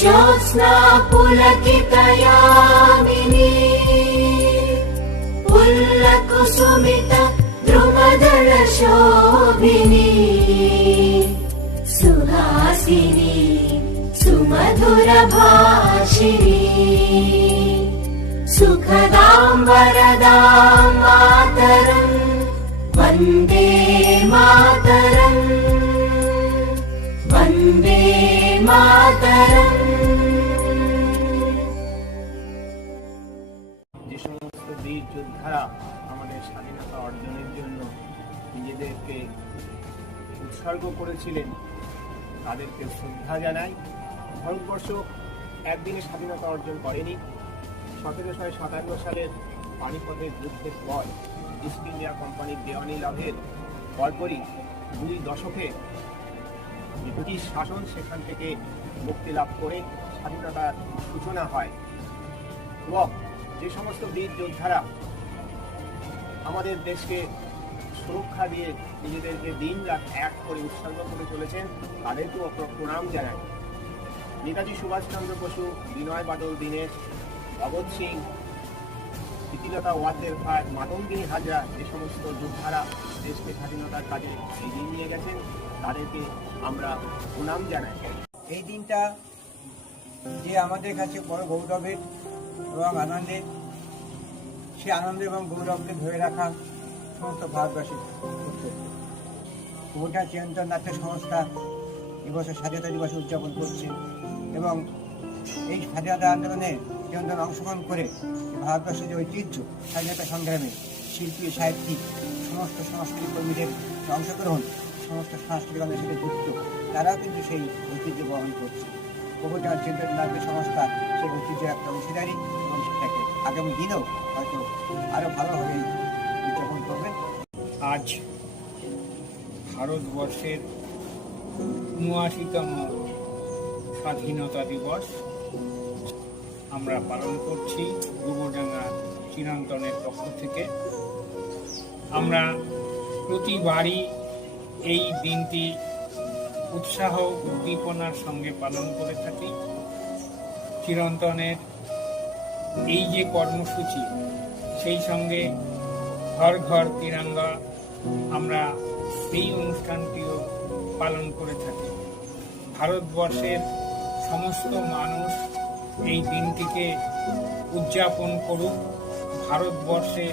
ज्योत्स्ना पुलकितयामिनी पुल्लकुसुमित द्रुमदलशोभिनी सुहासिनी सुमधुरभाषिणी सुखदां वरदां मातरम् वन्दे मातरम् वन्दे मातरम्। যে সমস্ত বীর যোদ্ধারা আমাদের স্বাধীনতা অর্জনের জন্য নিজেদেরকে উৎসর্গ করেছিলেন তাদেরকে শ্রদ্ধা জানাই। ভারতবর্ষ একদিনে স্বাধীনতা অর্জন করেনি। 1757 সালের পানিপথের যুদ্ধের পর ইস্ট ইন্ডিয়া কোম্পানির দেওয়ানি লাভের পরপরই 2 দশকে ব্রিটিশ শাসন সেখান থেকে মুক্তি লাভ করে স্বাধীনতার সূচনা হয়। এবং যে সমস্ত বীর যোদ্ধারা আমাদের দেশকে সুরক্ষা দিয়ে নিজেদেরকে দিন রাত এক করে উৎসর্গ করে চলেছেন তাদেরকেও প্রণাম জানাই। নেতাজি সুভাষচন্দ্র বসু, বিনয় বাদল দীনেশ, ভগৎ সিং, প্রীতিলতা ওয়াদ্দেদার, মাতঙ্গিনী হাজরা, যে সমস্ত যোদ্ধারা দেশকে স্বাধীনতার কাজে এগিয়ে নিয়ে গেছেন তাদেরকে আমরা প্রণাম জানাই। এই দিনটা যে আমাদের কাছে বড় গৌরবের এবং আনন্দের, সে আনন্দ এবং গৌরবকে ধরে রাখা সমস্ত ভারতবাসীর কর্তব্য। গোটা চিরন্তন নাট্য সংস্থা এবছর স্বাধীনতা দিবস উদযাপন করছে এবং এই স্বাধীনতা আন্দোলনে চিরন্তন অংশগ্রহণ করে ভারতবর্ষের যে ঐতিহ্য, স্বাধীনতা সংগ্রামে শিল্পী সাহিত্যিক সমস্ত সংস্কৃতি কর্মীদের অংশগ্রহণ, সমস্ত সাংস্কৃতিক সাথে যুক্ত, তারাও কিন্তু সেই ঐতিহ্য বহন করছে। গোটা চিরন্তন নাট্য সংস্থা সেই ঐতিহ্যের একটা অংশীদারি এবং সেটাকে আগামী দিনেও হয়তো আরও ভালোভাবে উদযাপন করবে। আজ ভারতবর্ষের ৭৯তম স্বাধীনতা দিবস আমরা পালন করছি গোবরডাঙ্গা চিরন্তনের পক্ষ থেকে। আমরা প্রতিবারই এই দিনটি উৎসাহ উদ্দীপনার সঙ্গে পালন করে থাকি। চিরন্তনের এই যে কর্মসূচি, সেই সঙ্গে ঘর ঘর তিরঙ্গা, আমরা এই অনুষ্ঠানটিও পালন করে থাকি। ভারতবর্ষের সমস্ত মানুষ এই দিনটিকে উদযাপন করুক, ভারতবর্ষে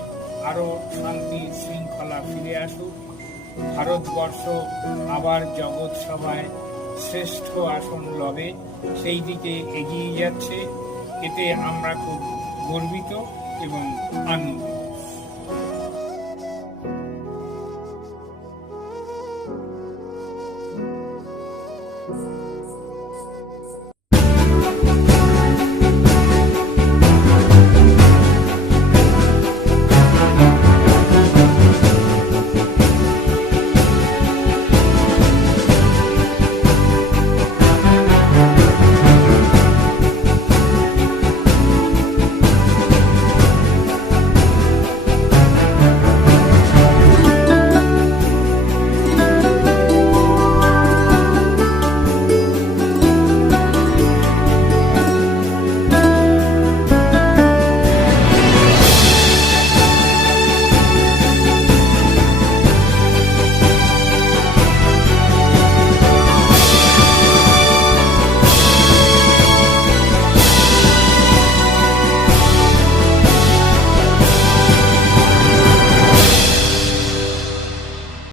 আরও শান্তি শৃঙ্খলা ফিরে আসুক, ভারতবর্ষ আবার জগৎ সভায় শ্রেষ্ঠ আসন লবে, সেই দিকে এগিয়ে যাচ্ছে। এতে আমরা খুব গর্বিত এবং আনন্দিত।